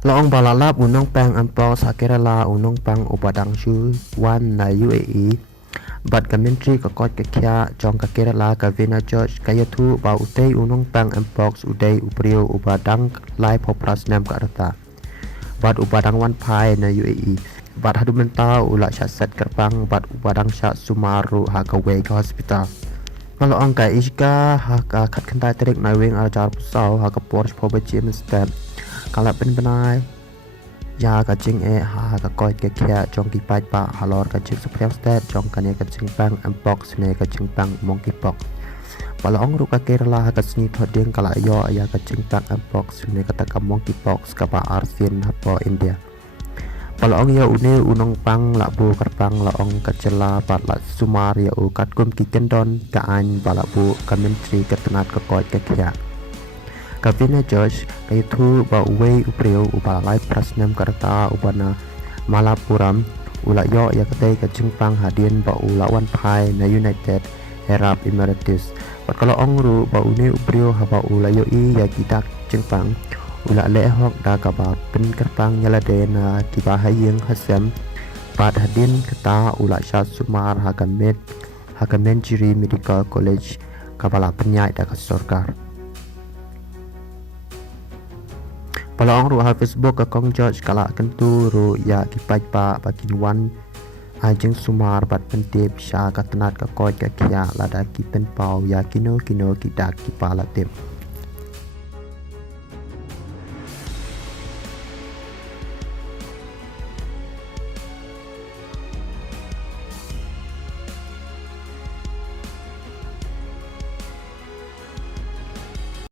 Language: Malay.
Laong balalap unong pang ampau sakerala unong pang upadang shu wan na UAE bat commentary ka kot ka kya jong ka kerala ka vina George kayatu ba utei unong pang ampox udai uprio ubadang lai popras nam ka rata bat ubadang wan pai na UAE bat hadu mentau ula syasat kerpang bat ubadang syak sumaru ha ka wei ka hospital kalau angka iska ha ka khat khantai terik nai weng ajar pusau ha ka Porsche pobe James step kalau penbenai ya ka jing ha ka koi ke kya jong ki pai pa halor ka jing supreme state jong ka ne ka jing pang unbox ne ka jing pang monkey pok palong ru ka kerala ha ka sni thodeng kala yo ya ka jing pang unbox ne ka ta ka monkey pox ka pa arsian ha po India palong ya une unong pang la bu karpang la ong ka chela pat la sumar ya u kat kum ki kendon ka an bala bu commentary ka tanat ka koi ke kya Kavina George kaitu ba uwei upreo ubalai prasnam karta ubana Malapuram ula yo ya katai ka jingpang hadien ba ulawan pai na United Arab Emirates pat kalau ongru ba une upreo haba ula yo I ya kidak jingpang ula le hok da ka ba pen karpang nyalade na kiba hayeng hasem pat hadien kata ula sya sumar hakamen jiri medical college kabala penyai da ka sorkar Palong ru ha Facebook ka kong George kala kentu ru ya kipai pa bakin wan ajeng sumar bat pentip sya ka tenat ka koi ka kya lada ki pen pau ya kino kidak ki pala tip